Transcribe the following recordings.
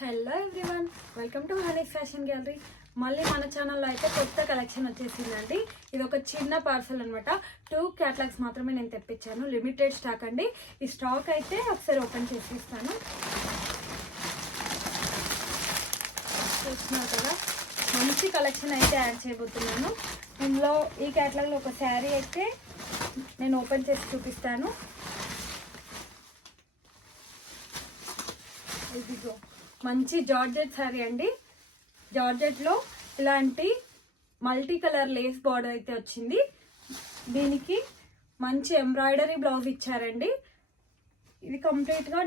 Hello everyone, welcome to honey fashion gallery. మళ్ళీ మన ఛానల్లో అయితే కొత్త కలెక్షన్ వచ్చేసిందండి. ఇది ఒక చిన్న పార్సల్ అనమాట. 2 క్యాటలాగ్స్ మాత్రమే నేను తెప్పించాను. లిమిటెడ్ స్టాక్ అండి. ఈ స్టాక్ అయితే ఒకసారి ఓపెన్ చేసి ఇస్తాను. చూస్తున్నారు కదా, మంచి కలెక్షన్ అయితే యాడ్ చేయబోతున్నాను. ఇందులో ఈ క్యాటలాగ్లో ఒక శారీ అయితే నేను ఓపెన్ చేసి చూపిస్తాను. ఇదిగో మంచి జార్జెట్ శారీ అండి. జార్జెట్లో ఇలాంటి మల్టీ కలర్ లేస్ బార్డర్ అయితే వచ్చింది. దీనికి మంచి ఎంబ్రాయిడరీ బ్లౌజ్ ఇచ్చారండి. ఇది కంప్లీట్గా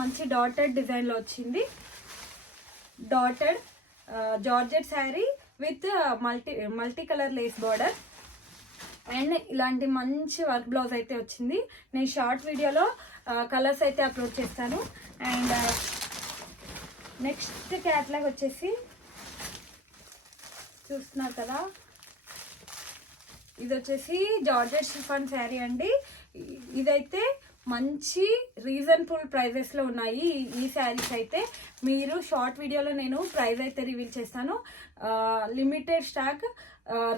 మంచి డాటెడ్ డిజైన్లో వచ్చింది. Dotted georgette sari with multi colour lace border and ఇలాంటి మంచి వర్క్ బ్లౌజ్ అయితే వచ్చింది. నేను షార్ట్ వీడియోలో కలర్స్ అయితే అప్లోడ్ చేస్తాను. అండ్ నెక్స్ట్ క్యాట్లాగ్ వచ్చేసి చూస్తున్నారు కదా, ఇది వచ్చేసి జార్జెట్ షిఫాన్ శారీ అండి. ఇదైతే మంచి రీజనబుల్ ప్రైజెస్లో ఉన్నాయి ఈ శారీస్ అయితే. మీరు షార్ట్ వీడియోలో నేను ప్రైస్ అయితే రివీల్ చేస్తాను. లిమిటెడ్ స్టాక్,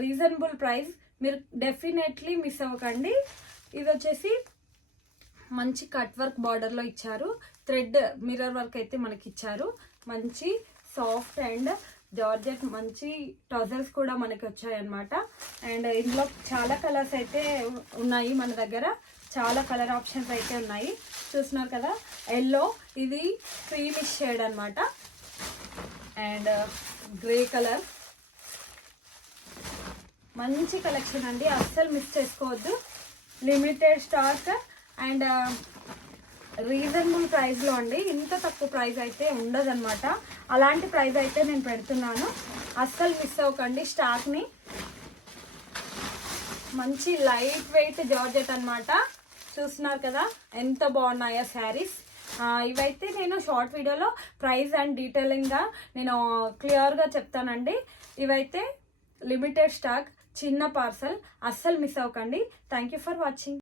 రీజనబుల్ ప్రైస్, మీరు డెఫినెట్లీ మిస్ అవ్వకండి. ఇది వచ్చేసి మంచి కట్ వర్క్ బార్డర్లో ఇచ్చారు. థ్రెడ్ మిర్రర్ వర్క్ అయితే మనకి ఇచ్చారు. మంచి సాఫ్ట్ అండ్ జార్జెట్ మంచి టజల్స్ కూడా మనకి వచ్చాయన్నమాట. అండ్ ఇందులో చాలా కలర్స్ అయితే ఉన్నాయి మన దగ్గర. చాలా కలర్ ఆప్షన్స్ అయితే ఉన్నాయి. చూస్తున్నారు కదా, ఎల్లో, ఇది క్రీమిష్ షేడ్ అనమాట. అండ్ గ్రే కలర్, మంచి కలెక్షన్ అండి, అస్సలు మిస్ చేసుకోవద్దు. లిమిటెడ్ స్టాక్ అండ్ రీజనబుల్ ప్రైస్లో అండి. ఇంత తక్కువ ప్రైస్ అయితే ఉండదన్నమాట. అలాంటి ప్రైస్ అయితే నేను పెడుతున్నాను, అస్సలు మిస్ అవ్వకండి స్టాక్ని. మంచి లైట్ వెయిట్ జార్జెట్ అనమాట. చూస్తున్నారు కదా ఎంత బాగున్నాయో శారీస్. ఇవైతే నేను షార్ట్ వీడియోలో ప్రైస్ అండ్ డీటెయిలింగ్గా నేను క్లియర్గా చెప్తానండి. ఇవైతే లిమిటెడ్ స్టాక్, చిన్న పార్సల్, అస్సలు మిస్ అవ్వకండి. Thank you for watching.